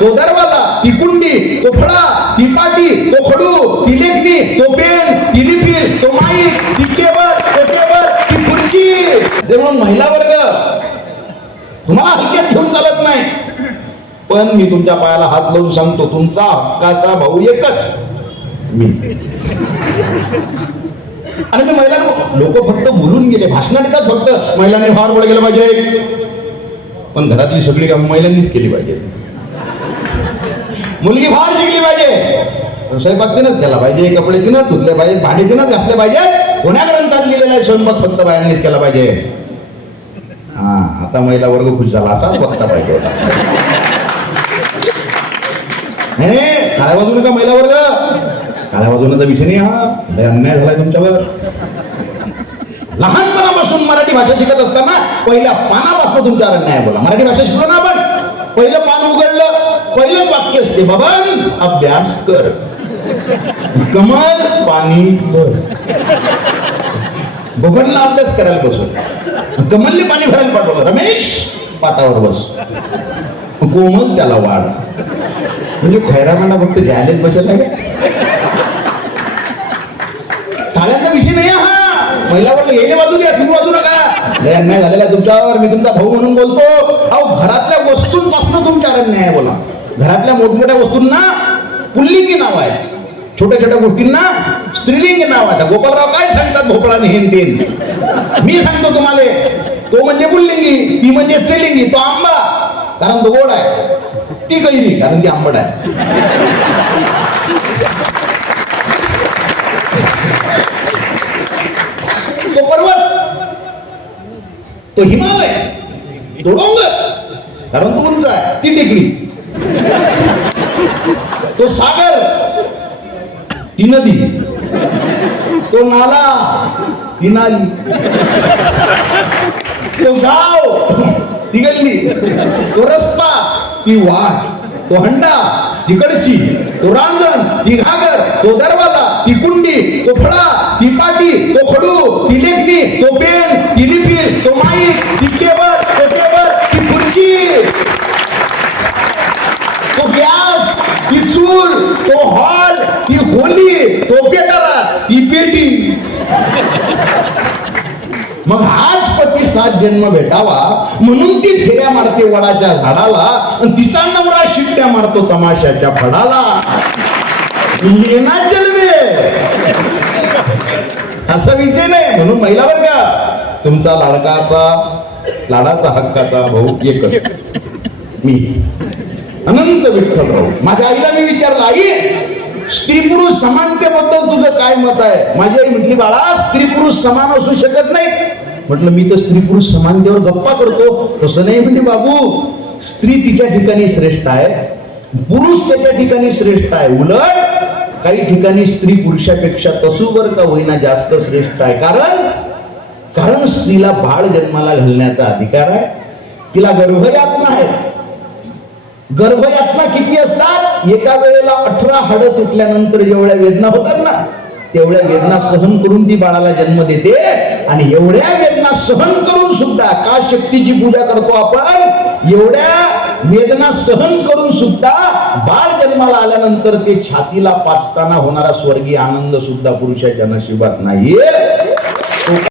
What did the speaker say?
तो दरवाजा ती कुंडी तो फळा ती पाटी तो खडू ती लेखणी तो पेन ती लिपील तो माईक ती केबल तो टेबल ती खुर्ची. म्हणून महिला वर्ग तुम्हाला हलक्यात घेऊन चालत नाही. पण मी तुमच्या पायाला हात लावून सांगतो तुमचा हक्काचा भाऊ एकच. मी आणि मी महिला लोक फक्त बोलून गेले भाषण देतात फक्त. महिलांनी फार पुढे गेलं पाहिजे. पण घरातली सगळी कामं महिलांनीच केली पाहिजे मुलगी फार शिकली पाहिजे. स्वयंपाक तिनंच केला पाहिजे कपडे तिनंच धुतले पाहिजे भांडी तिनंच घातले पाहिजे कोण्या ग्रंथात लिहिलेला आहे स्वयंपाक फक्त बायांनीच केला पाहिजे. हा आता महिला वर्ग खुश झाला असाच बघता पाहिजे होता. नाही काळ्या बाजूने का महिला वर्ग? काळ्या बाजूने विषय नाही हा लय अन्याय झालाय तुमच्यावर. लहानपणापासून मराठी भाषा शिकत असताना पहिल्या पानापासून तुमच्यावर अन्याय बोला. मराठी भाषा शिकलो ना आपण? पहिलं पान उघडलं पहिलं वाक्य असते बाबन अभ्यास कर. कमल पाणी भर. बबनला अभ्यास करायला बसून कमलने पाणी भरायला पाठवलं रमेश पाटावर बस. कोमल त्याला वाढ. म्हणजे खैरामांना फक्त जायलेच बसायला का? टाळ्याचा विषय नाही हा. महिला वर्ग येणे बाजू द्या तुम्ही बाजू नका. लय अन्याय झालेला तुमच्यावर. मी तुमचा भाऊ म्हणून बोलतो. अहो घरातल्या वस्तूंपासून तुमच्यावर अन्याय बोला. घरातल्या मोठमोठ्या वस्तूंना पुल्लिंगी नाव आहे. छोट्या छोट्या गोष्टींना स्त्रीलिंगी नाव आहे. गोपालराव काय सांगतात भोपळा नेहन मी सांगतो तुम्हाला. तो म्हणजे पुल्लिंगी ती म्हणजे स्त्रीलिंगी. तो आंबा कारण तो गोड आहे. ती गैरी कारण ती आंबड आहे. तो पर्वत. तो हिमालय. तो डोंगर. कारण तो उंच आहे. ती टेकडी. तो सागर. ती नदी. तो नाला. ती नाली. तो गाव. ती गल्ली. तो रस्ता. ती वाट. तो हंडा. तिकडची तो रांजण. ती घागर. तो दरवाजा. ती कुंड तो फळा ती पाटी तो खडू ती लेखणी तो पेन ती रिफिल तो माईक ती केबल तो टेबल ती खुर्ची तो गॅस ती चूल तो हॉल ती होली तो पेटारा ती पेटी मग हाच पती सात जन्म भेटावा म्हणून ती फेऱ्या मारते वडाच्या झाडाला आणि तिचा नवरा शिट्ट्या मारतो तमाशाच्या फडाला. येणार जन्मे. असा विषय नाही म्हणून महिला वर्ग तुमचा लाडकाचा लाडाचा हक्काचा भाऊ एकच. मी. अनंत विठ्ठल राहू माझ्या आईला मी विचारलं आई स्त्री पुरुष समानतेबद्दल तुझं काय मत आहे? माझी आई म्हटली बाळा स्त्री पुरुष समान असू शकत नाही म्हटलं मी तर स्त्री पुरुष समानतेवर गप्पा करतो. तसं नाही म्हणजे बाबू. स्त्री तिच्या ठिकाणी श्रेष्ठ आहे पुरुष त्याच्या ठिकाणी श्रेष्ठ आहे. उलट काही ठिकाणी स्त्री पुरुषापेक्षा तसूवर का होईना जास्त श्रेष्ठ आहे? कारण कारण स्त्रीला बाळ जन्माला घालण्याचा अधिकार आहे. तिला गर्भयातना आहे गर्भयातना किती असतात? एका वेळेला अठरा हाड तुटल्यानंतर जेवढ्या वेदना होतात ना तेवढ्या वेदना सहन करून ती बाळाला जन्म देते आणि एवढ्या सहन करून सुद्धा का शक्तीची पूजा करतो आपण? एवढ्या वेदना सहन करून सुद्धा बाळ जन्माला आल्यानंतर ते छातीला पाचताना होणारा स्वर्गीय आनंद सुद्धा पुरुषाच्या नशिबात नाहीये.